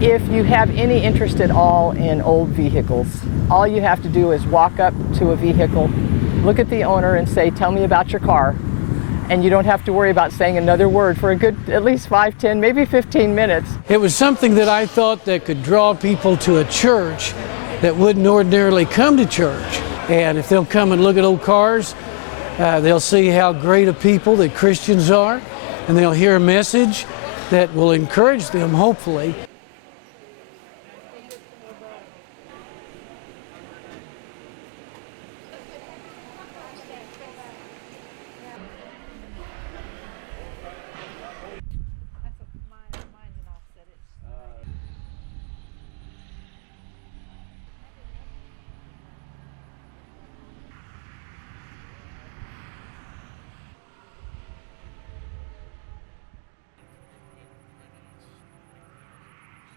If you have any interest at all in old vehicles, all you have to do is walk up to a vehicle, look at the owner and say, "Tell me about your car." And you don't have to worry about saying another word for a good at least 5, 10, maybe 15 minutes. It was something that I thought that could draw people to a church that wouldn't ordinarily come to church. And if they'll come and look at old cars, they'll see how great a people that Christians are, and they'll hear a message that will encourage them, hopefully.